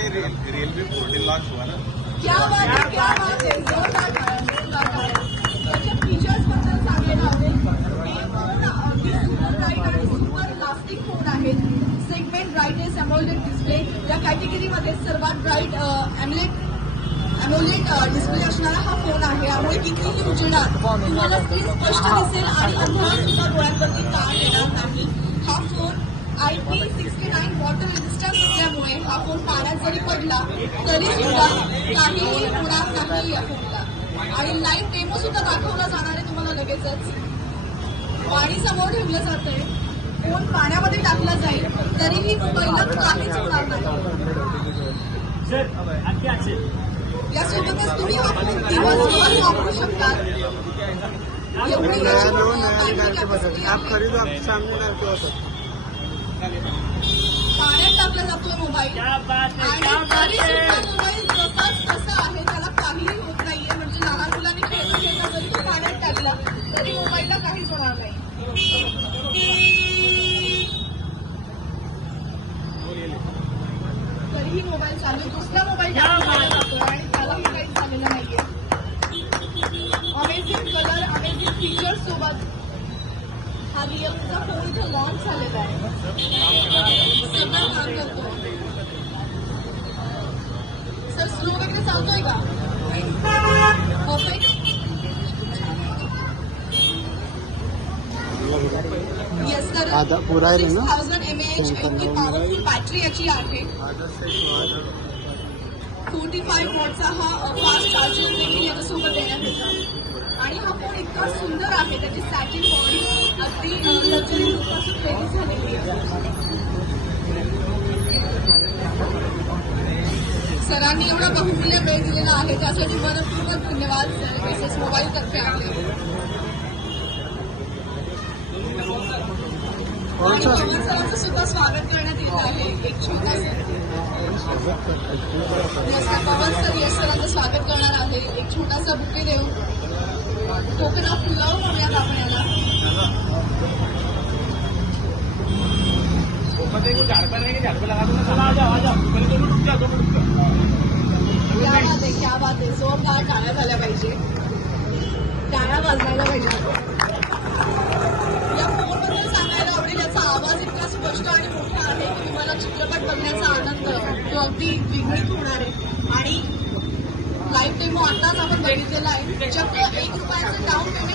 है Realme 14 launch हुआ ना। क्या बात है, क्या बात है, जोरदार जोरदार। त्याच्या फीचर्स बद्दल सांगायला आवडेल. हे फोन अगदी सुपर ब्राईट आणि सुपर लास्टिंग फोन आहेत. सेगमेंट ब्राईटनेस एमोलेड डिस्प्ले या कॅटेगरीमध्ये सर्वात ब्राईट एमोलेड डिस्प्ले असणारा हा फोन आहे. यामुळे कितीही उजेडात तुम्हाला स्क्रीन स्पष्ट दिसेल आणि अंधारात सुद्धा डोळ्यांवरती ताण येणार नाही. हा फोन IP69 वॉटर रेजिस्टन्स असल्यामुळे हा फोन पाण्यात जरी पडला तरी सुद्धा काहीही होणार नाही या फोनला. आणि लाईव्ह डेमो सुद्धा दाखवला जाणार आहे तुम्हाला लगेचच. पाणी समोर ठेवलं जातंय, फोन पाण्यामध्ये टाकला जाईल तरीही मोबाईलला काहीच होणार नाही. यासोबतच तुम्ही हा फोन दिवसभर वापरू शकता. एवढी पाण्यात टाकला जातोय मोबाईल आणि तरी सुद्धा मोबाईल जसाच तसा आहे, त्याला काहीही होत नाहीये. म्हणजे लहान मुलांनी खेळता खेळता जरी तो पाण्यात टाकला तरी मोबाईलला काहीच होणार नाही. तरीही मोबाईल चालू, दुसरा मोबाईल टाकला जातोय आणि त्यालाही काहीच झालेलं नाहीये. अमेझिंग कलर, अमेझिंग फीचर्स सोबत हा रिअलचा फोन इथं लॉन्च झालेला आहे. सगळं काम करतो. सर स्लो वगैरे चालतोय का? परफेक्ट. येस सर, 6000 mAh इतकी पॉवरफुल बॅटरी याची आहे. 45 वॉटचा हा फास्ट चार्जिंग देखील याच्यासोबत देण्यात येतं. आणि हा फोन इतका सुंदर आहे, त्याची सॅटिन बॉडी अगदी लक्झरी लुकपासून प्रेरित झालेली आहे. सरांनी एवढा बहुमूल्य वेळ दिलेला आहे त्यासाठी मनपूर्वक धन्यवाद सर. एसएस मोबाईल तर्फे आपले. आणि पवन सरांचं सुद्धा स्वागत करण्यात येत आहे. एक छोटासा पवन सर यश सरांचं स्वागत करणार आहे. एक छोटासा बुके देऊ, कोकणात फुलाव म्हणूयात आपण याला. क्या बात आहे, जोरदार टाळ्या झाल्या पाहिजे, टाळ्या वाजवायला पाहिजे. या फोनबद्दल सांगायला आवडेल, याचा आवाज इतका स्पष्ट आणि मोठा आहे की तुम्हाला चित्रपट बघण्याचा आनंद तो अगदी द्विगुणित होणार आहे. आणि लाईव्ह डेमो आताच आपण बघितलेला आहे. चक्क ₹1 डाऊन पेमेंट